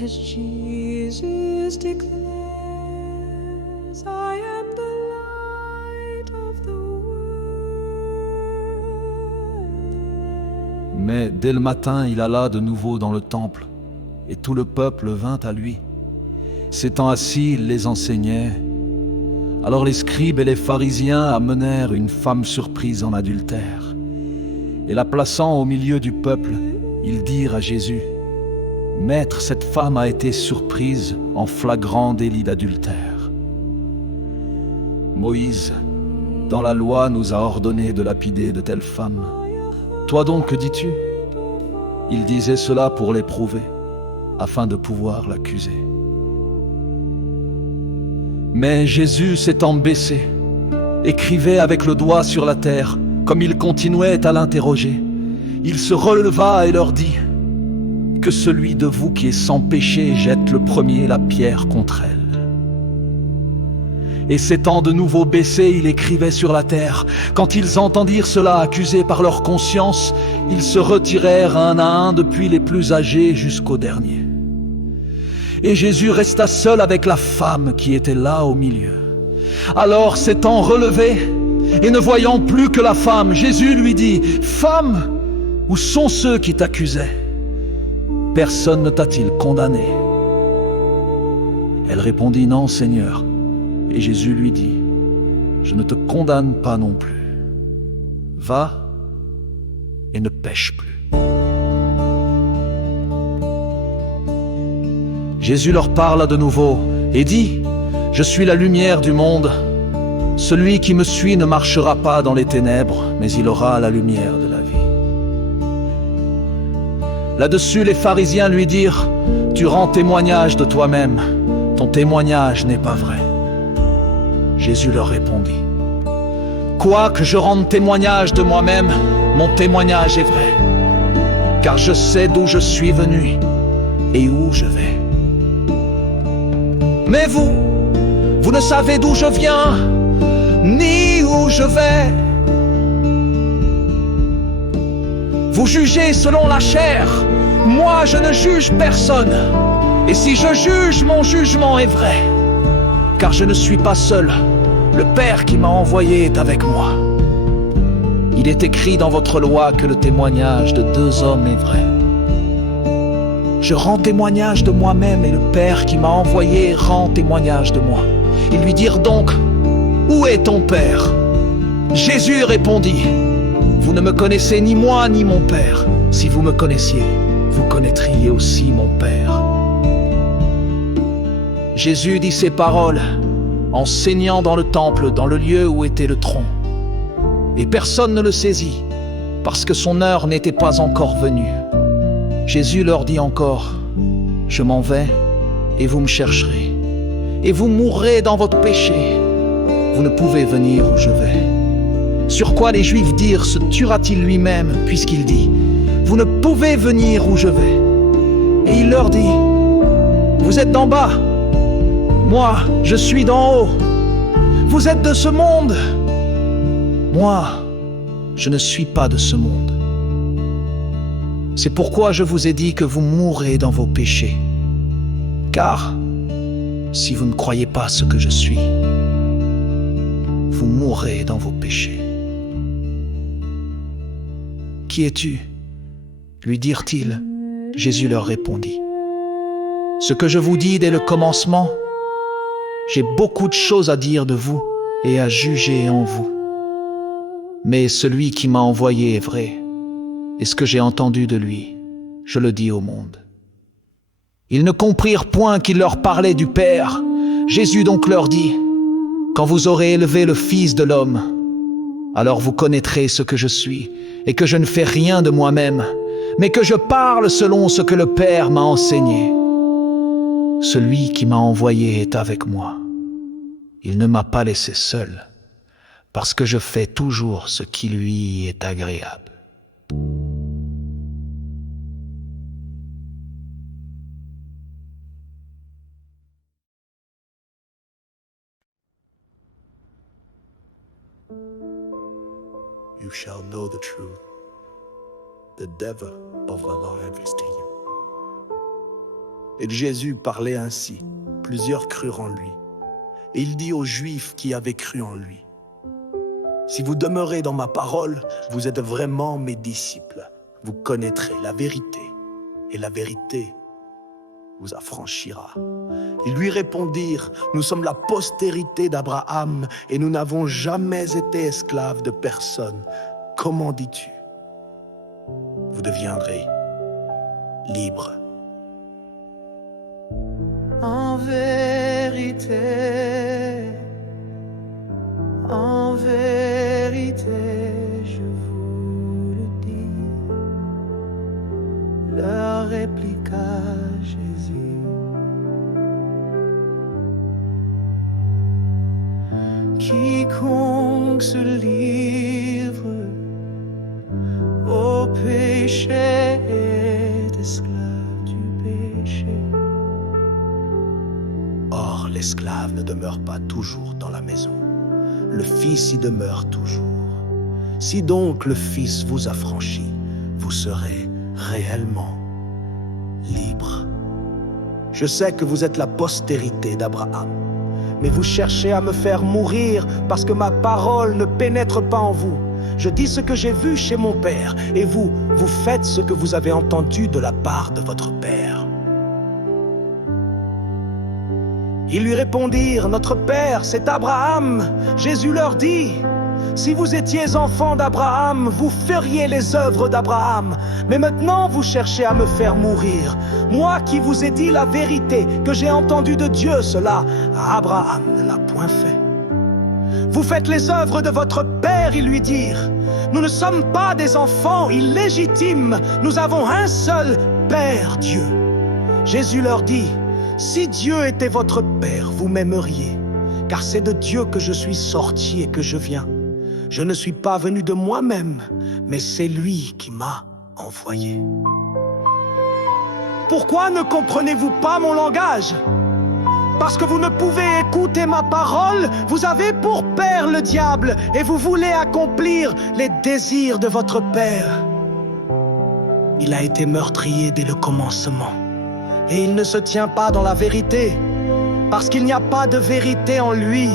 As Jesus declares, I am the light of the world. Mais dès le matin, il alla de nouveau dans le temple, et tout le peuple vint à lui. S'étant assis, il les enseignait. Alors les scribes et les pharisiens amenèrent une femme surprise en adultère. Et la plaçant au milieu du peuple, ils dirent à Jésus: « Maître, cette femme a été surprise en flagrant délit d'adultère. Moïse, dans la loi, nous a ordonné de lapider de telles femmes. Toi donc, que dis-tu » Il disait cela pour l'éprouver, afin de pouvoir l'accuser. Mais Jésus, s'étant baissé, écrivait avec le doigt sur la terre. Comme il continuait à l'interroger, il se releva et leur dit: « Que celui de vous qui est sans péché jette le premier la pierre contre elle. » Et s'étant de nouveau baissé, il écrivait sur la terre. Quand ils entendirent cela, accusés par leur conscience, ils se retirèrent un à un, depuis les plus âgés jusqu'au dernier. Et Jésus resta seul avec la femme qui était là au milieu. Alors, s'étant relevé, et ne voyant plus que la femme, Jésus lui dit: « Femme, où sont ceux qui t'accusaient? Personne ne t'a-t-il condamné ?» Elle répondit: « Non, Seigneur. » Et Jésus lui dit: « Je ne te condamne pas non plus. Va et ne pêche plus. » Jésus leur parla de nouveau et dit: « Je suis la lumière du monde. Celui qui me suit ne marchera pas dans les ténèbres, mais il aura la lumière de la vie. » Là-dessus, les pharisiens lui dirent: « Tu rends témoignage de toi-même. Ton témoignage n'est pas vrai. » Jésus leur répondit: « Quoique je rende témoignage de moi-même, mon témoignage est vrai, car je sais d'où je suis venu et où je vais. Mais vous, vous ne savez d'où je viens, ni où je vais. Vous jugez selon la chair, moi je ne juge personne. Et si je juge, mon jugement est vrai, car je ne suis pas seul. Le Père qui m'a envoyé est avec moi. Il est écrit dans votre loi que le témoignage de deux hommes est vrai. Je rends témoignage de moi-même et le Père qui m'a envoyé rend témoignage de moi. » Ils lui dirent donc: « Où est ton Père ?» Jésus répondit: « Vous ne me connaissez ni moi ni mon Père. Si vous me connaissiez, vous connaîtriez aussi mon Père. » Jésus dit ces paroles, enseignant dans le temple, dans le lieu où était le tronc. Et personne ne le saisit, parce que son heure n'était pas encore venue. Jésus leur dit encore: « Je m'en vais, et vous me chercherez, et vous mourrez dans votre péché. Vous ne pouvez venir où je vais. » Sur quoi les Juifs dirent: « Se tuera-t-il lui-même, puisqu'il dit: Vous ne pouvez venir où je vais ?» Et il leur dit: « Vous êtes d'en bas, moi je suis d'en haut. Vous êtes de ce monde, moi je ne suis pas de ce monde. C'est pourquoi je vous ai dit que vous mourrez dans vos péchés. Car si vous ne croyez pas ce que je suis, vous mourrez dans vos péchés. » « Qui es-tu » lui dirent-ils. Jésus leur répondit: « Ce que je vous dis dès le commencement, j'ai beaucoup de choses à dire de vous et à juger en vous. Mais celui qui m'a envoyé est vrai, et ce que j'ai entendu de lui, je le dis au monde. » Ils ne comprirent point qu'il leur parlait du Père. Jésus donc leur dit: « Quand vous aurez élevé le Fils de l'homme, alors vous connaîtrez ce que je suis, et que je ne fais rien de moi-même, mais que je parle selon ce que le Père m'a enseigné. Celui qui m'a envoyé est avec moi. Il ne m'a pas laissé seul, parce que je fais toujours ce qui lui est agréable. » You shall know the truth. The devil of the Lord is to you. Et Jésus parlait ainsi. Plusieurs crurent en lui. Et il dit aux Juifs qui avaient cru en lui: si vous demeurez dans ma parole, vous êtes vraiment mes disciples. Vous connaîtrez la vérité, et la vérité vous affranchira. Ils lui répondirent: nous sommes la postérité d'Abraham, et nous n'avons jamais été esclaves de personne. Comment dis-tu? Vous deviendrez libres. En vérité, je vous le dis, leur répliqua Jésus. Quiconque se livre au péché est esclave du péché. Or, l'esclave ne demeure pas toujours dans la maison. Le Fils y demeure toujours. Si donc le Fils vous affranchit, vous serez réellement libres. Je sais que vous êtes la postérité d'Abraham, mais vous cherchez à me faire mourir parce que ma parole ne pénètre pas en vous. Je dis ce que j'ai vu chez mon Père, et vous faites ce que vous avez entendu de la part de votre Père. Ils lui répondirent: notre Père, c'est Abraham. Jésus leur dit: si vous étiez enfants d'Abraham, vous feriez les œuvres d'Abraham. Mais maintenant, vous cherchez à me faire mourir. Moi qui vous ai dit la vérité, que j'ai entendue de Dieu, cela, Abraham ne l'a point fait. Vous faites les œuvres de votre Père, ils lui dirent. Nous ne sommes pas des enfants illégitimes. Nous avons un seul Père, Dieu. Jésus leur dit: si Dieu était votre Père, vous m'aimeriez, car c'est de Dieu que je suis sorti et que je viens. Je ne suis pas venu de moi-même, mais c'est lui qui m'a envoyé. Pourquoi ne comprenez-vous pas mon langage? Parce que vous ne pouvez écouter ma parole. Vous avez pour père le diable, et vous voulez accomplir les désirs de votre père. Il a été meurtrier dès le commencement, et il ne se tient pas dans la vérité, parce qu'il n'y a pas de vérité en lui.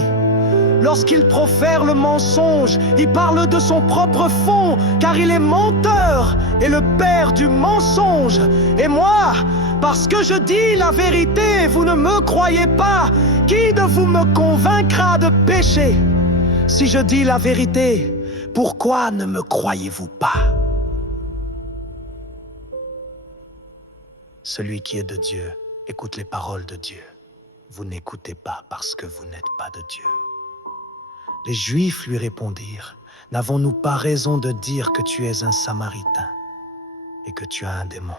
Lorsqu'il profère le mensonge, il parle de son propre fond, car il est menteur et le père du mensonge. Et moi, parce que je dis la vérité, vous ne me croyez pas. Qui de vous me convaincra de péché? Si je dis la vérité, pourquoi ne me croyez-vous pas? Celui qui est de Dieu écoute les paroles de Dieu. Vous n'écoutez pas parce que vous n'êtes pas de Dieu. Les Juifs lui répondirent: n'avons-nous pas raison de dire que tu es un Samaritain et que tu as un démon?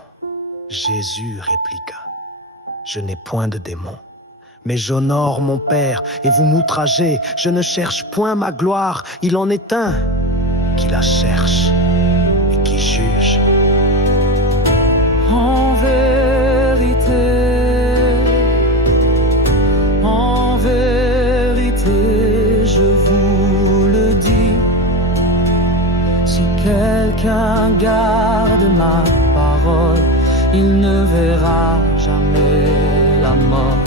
Jésus répliqua: je n'ai point de démon, mais j'honore mon Père, et vous m'outragez. Je ne cherche point ma gloire, il en est un qui la cherche et qui juge. En vérité, je vous le dis, si quelqu'un garde ma parole, il ne verra jamais la mort.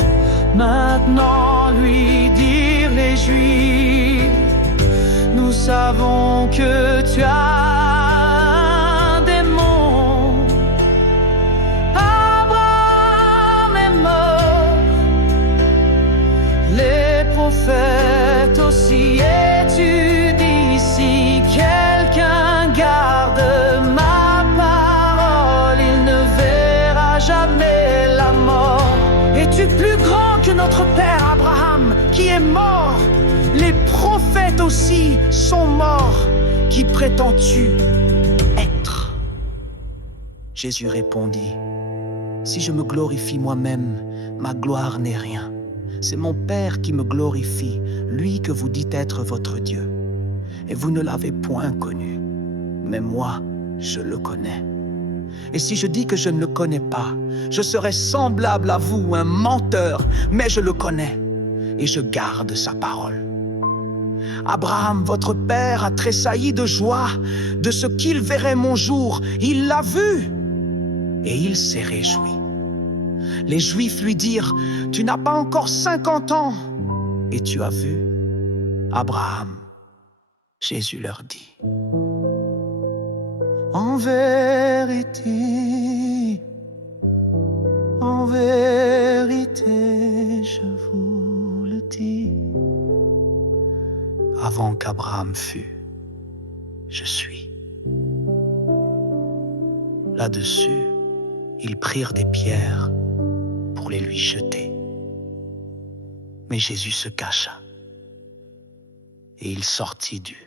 Maintenant lui dirent les Juifs: nous savons que tu as un démon. Abraham est mort, les prophètes aussi, et tu dis: si quelqu'un garde ma parole, il ne verra jamais la mort. Es-tu plus grand que notre père Abraham, qui est mort? Les prophètes aussi sont morts. Qui prétends-tu être? Jésus répondit: si je me glorifie moi-même, ma gloire n'est rien. C'est mon Père qui me glorifie, lui que vous dites être votre Dieu. Et vous ne l'avez point connu, mais moi, je le connais. Et si je dis que je ne le connais pas, je serai semblable à vous, un menteur, mais je le connais, et je garde sa parole. Abraham, votre père, a tressailli de joie de ce qu'il verrait mon jour. Il l'a vu, et il s'est réjoui. Les Juifs lui dirent, « Tu n'as pas encore 50 ans, et tu as vu Abraham. » Jésus leur dit, « En vérité, je vous le dis, avant qu'Abraham fût, je suis. » Là-dessus, ils prirent des pierres pour les lui jeter. Mais Jésus se cacha et il sortit du